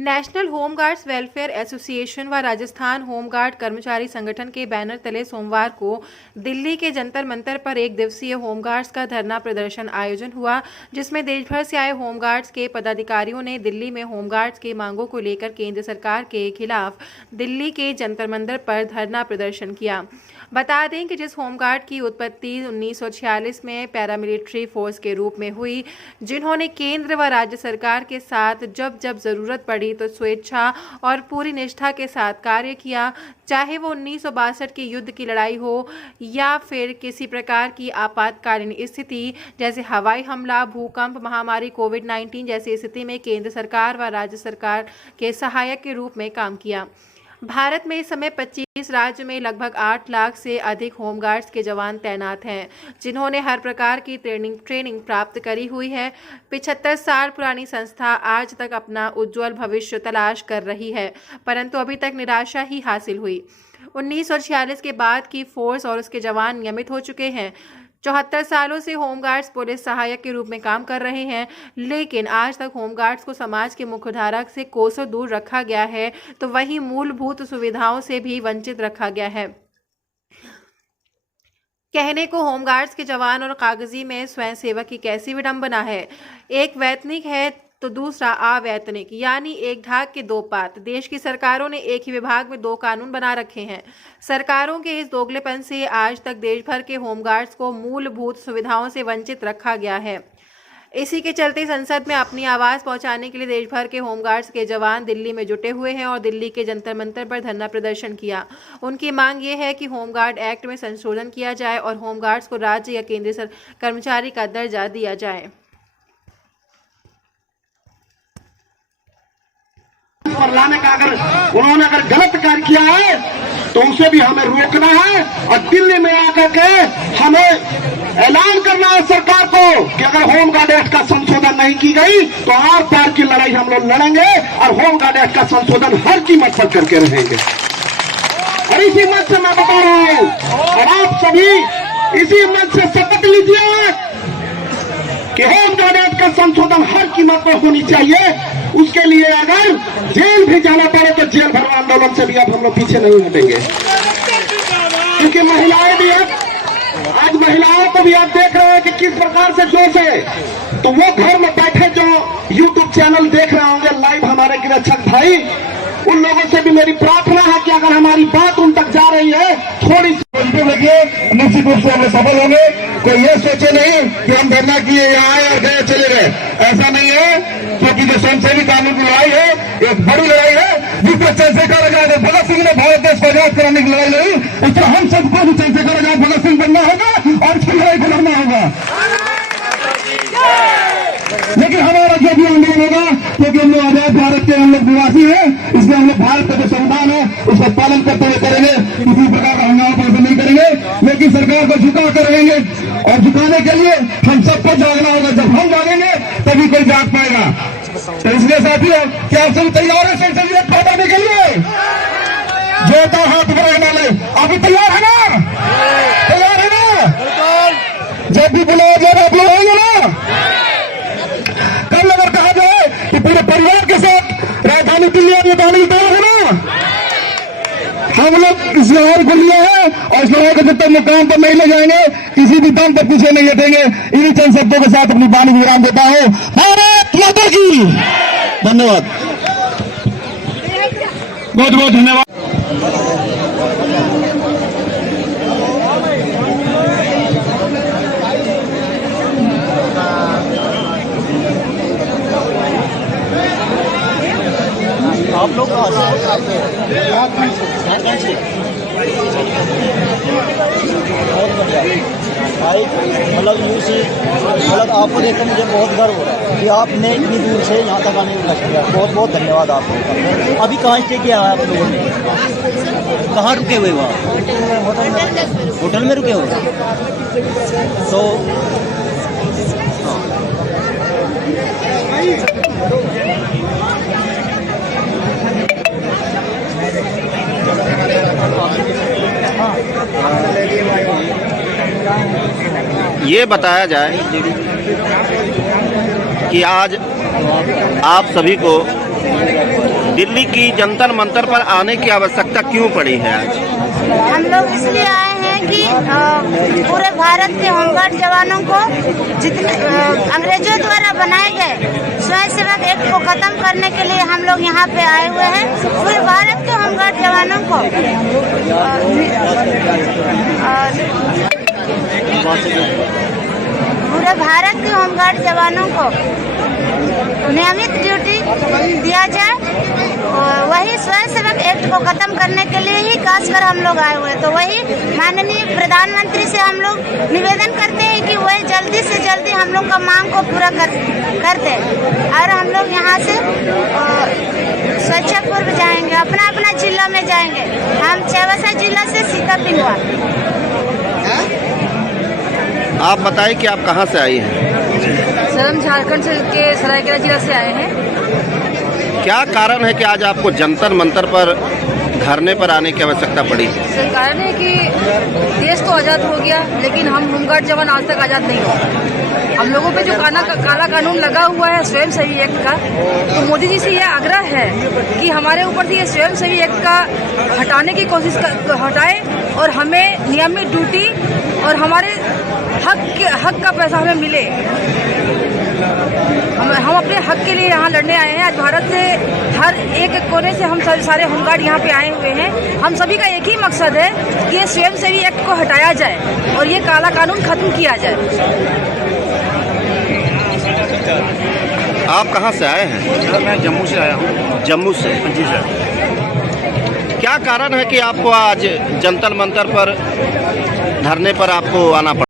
National home guards welfare association व Rajasthan home guard कर्मचारी संगठन के बैनर तले सोमवार को दिल्ली के जंतर मंतर पर एक दिवसीय होमगार्ड्स का धरना प्रदर्शन आयोजन हुआ, जिसमें देश भर से आए होमगार्ड्स के पदाधिकारियों ने दिल्ली में होमगार्ड्स की मांगों को लेकर केंद्र सरकार के खिलाफ दिल्ली के जंतर मंतर पर धरना प्रदर्शन किया। बता दें कि जिस होमगार्ड की उत्पत्ति 1946 में पैरामिलिट्री फोर्स के रूप में हुई, जिन्होंने केंद्र व राज्य सरकार के साथ जब जब जरूरत पड़ी तो स्वेच्छा और पूरी निष्ठा के साथ कार्य किया, चाहे वो 1962 की युद्ध की लड़ाई हो या फिर किसी प्रकार की आपातकालीन स्थिति जैसे हवाई हमला, भूकंप, महामारी कोविड-19 जैसी स्थिति में केंद्र सरकार व राज्य सरकार के सहायक के रूप में काम किया। भारत में इस समय 25 राज्य में लगभग 8 लाख से अधिक होमगार्ड्स के जवान तैनात हैं, जिन्होंने हर प्रकार की ट्रेनिंग प्राप्त करी हुई है। 75 साल पुरानी संस्था आज तक अपना उज्जवल भविष्य तलाश कर रही है, परंतु अभी तक निराशा ही हासिल हुई। 1946 के बाद की फोर्स और उसके जवान नियमित हो चुके हैं। 74 सालों से होमगार्ड्स पुलिस सहायक के रूप में काम कर रहे हैं, लेकिन आज तक होमगार्ड्स को समाज के मुख्यधारा से कोसों दूर रखा गया है, तो वहीं मूलभूत सुविधाओं से भी वंचित रखा गया है। कहने को होमगार्ड्स के जवान और कागजी में स्वयंसेवक की कैसी विडंबना है। एक वैतनिक है तो दूसरा अवैतनिक, यानी एक ढाक के दो पात। देश की सरकारों ने एक ही विभाग में दो कानून बना रखे हैं। सरकारों के इस दोगलेपन से आज तक देश भर के होमगार्ड्स को मूलभूत सुविधाओं से वंचित रखा गया है। इसी के चलते संसद में अपनी आवाज़ पहुंचाने के लिए देश भर के होमगार्ड्स के जवान दिल्ली में जुटे हुए हैं और दिल्ली के जंतर मंतर पर धरना प्रदर्शन किया। उनकी मांग ये है कि होमगार्ड एक्ट में संशोधन किया जाए और होमगार्ड्स को राज्य या केंद्रीय कर्मचारी का दर्जा दिया जाए। पर लाने का उन्होंने अगर गलत कार्य किया है तो उसे भी हमें रोकना है और दिल्ली में आकर के हमें ऐलान करना है सरकार को कि अगर होमगार्ड एक्ट का संशोधन नहीं की गई तो आर पार की लड़ाई हम लोग लड़ेंगे और होमगार्ड एक्ट का संशोधन हर कीमत पर करके रहेंगे। और इसी मंच से मैं बता रहा हूं और आप सभी इसी मंच से शपथ लीजिए कि होमगार्ड एक्ट का संशोधन हर कीमत पर होनी चाहिए। उसके लिए अगर जेल भी जाना पड़े तो जेल भरो आंदोलन से भी अब हम लोग पीछे नहीं हटेंगे, क्योंकि महिलाएं भी आज महिलाओं को भी आप देख रहे हैं कि किस प्रकार से जोश है। तो वो घर में बैठे जो YouTube चैनल देख रहे होंगे लाइव हमारे गिरक्षक भाई, उन लोगों से भी मेरी प्रार्थना है कि अगर हमारी बात उन तक जा रही है थोड़ी सी लगिए, निश्चित रूप से हम सफल होंगे। कोई ये सोचे नहीं कि हम धरना किए यहाँ आए और गए चले गए, ऐसा नहीं है। क्योंकि जो स्वयंसेवी कानून की लड़ाई है एक बड़ी लड़ाई है, जिसमें चंद्रशेखर आजाद भगत सिंह ने भारत देश को आजाद कराने की लड़ाई लड़ी, उससे हम सबको भी चंद्रशेखर आजाद भगत सिंह बनना होगा और उसकी लड़ाई को लड़ना होगा। लेकिन हमारा जो भी आंदोलन होगा, क्योंकि हम लोग आजाद भारत के हम लोग निवासी हैं, इसलिए हम लोग भारत का जो संविधान है उसका पालन करते हुए करेंगे। किसी प्रकार का हंगामा प्रदर्शन नहीं करेंगे, लेकिन सरकार को झुका कर रहेंगे। और झुकाने के लिए हम सबको जागना होगा। जब हम जागेंगे तभी कोई जाग पाएगा। तो इसलिए साथियों, क्या आप सब तैयार है संसदीय एक्ट हटाने के लिए? जो तो हाथ बढ़ाने ले, अभी तैयार है ना? तैयार है ना? जब भी बुलाया जाएगा आप लोग आएंगे ना? कल अगर कहा जाए कि पूरे परिवार के साथ राजधानी दिल्ली आने जाने तैयार है ना? हम लोग इस लहर को लिए हैं और इस लहर को जब तक मुकाम पर नहीं ले जाएंगे किसी भी दम पर पीछे नहीं हटेंगे। इन्हीं चंद शब्दों के साथ अपनी वाणी विराम देता हूं। भारत माता की धन्यवाद, बहुत बहुत धन्यवाद। आप लोग मतलब यूँ से मतलब आपको देखकर मुझे बहुत गर्व हो रहा है कि आपने इतनी दूर से यहाँ तक आने में कष्ट किया। बहुत बहुत धन्यवाद आप लोगों का। अभी कहाँ स्टे किया है आप लोगों ने? कहाँ रुके हुए वहाँ? होटल में रुके हुए? तो ये बताया जाए कि आज आप सभी को दिल्ली की जंतर मंतर पर आने की आवश्यकता क्यों पड़ी है आज? हम लोग इसलिए आए हैं कि पूरे भारत के होमगार्ड जवानों को जितने अंग्रेजों द्वारा बनाए गए स्वयंसेवक एक्ट को खत्म करने के लिए हम लोग यहाँ पे आए हुए हैं। पूरे भारत के होमगार्ड जवानों को पूरे भारत के होमगार्ड जवानों को नियमित ड्यूटी दिया जाए। वही स्वयंसेवक एक्ट को खत्म करने के लिए ही खासकर हम लोग आए हुए हैं। तो वही माननीय प्रधानमंत्री से हम लोग निवेदन करते हैं कि वही जल्दी से जल्दी हम लोग का मांग को पूरा करते और हम लोग यहाँ से स्वच्छपूर्व जाएंगे, अपना अपना जिला में जाएंगे। हम चौबसा जिला से सीता पिंगवा। आप बताएं कि आप कहाँ से आई हैं? सर हम झारखंड के सरायकेला जिला से आए हैं। क्या कारण है कि आज आपको जंतर मंतर पर धरने पर आने की आवश्यकता पड़ी? सर कारण है कि देश तो आज़ाद हो गया, लेकिन हम होमगार्ड जवान आज तक आज़ाद नहीं हुए। हम लोगों पे जो काला कानून लगा हुआ है स्वयं सेवी एक्ट का, तो मोदी जी से यह आग्रह है कि हमारे ऊपर से ये स्वयं सेवी एक्ट का हटाने की कोशिश हटाए और हमें नियमित ड्यूटी और हमारे हक का पैसा हमें मिले। हम अपने हक के लिए यहाँ लड़ने आए हैं। आज भारत से हर एक कोने से हम सारे होमगार्ड यहाँ पे आए हुए हैं। हम सभी का एक ही मकसद है कि ये स्वयं सेवी एक्ट को हटाया जाए और ये काला कानून खत्म किया जाए। आप कहाँ से आए हैं? मैं जम्मू से आया हूँ। जम्मू से? जी सर। क्या कारण है कि आपको आज जंतर मंतर पर धरने पर आपको आना पड़ा?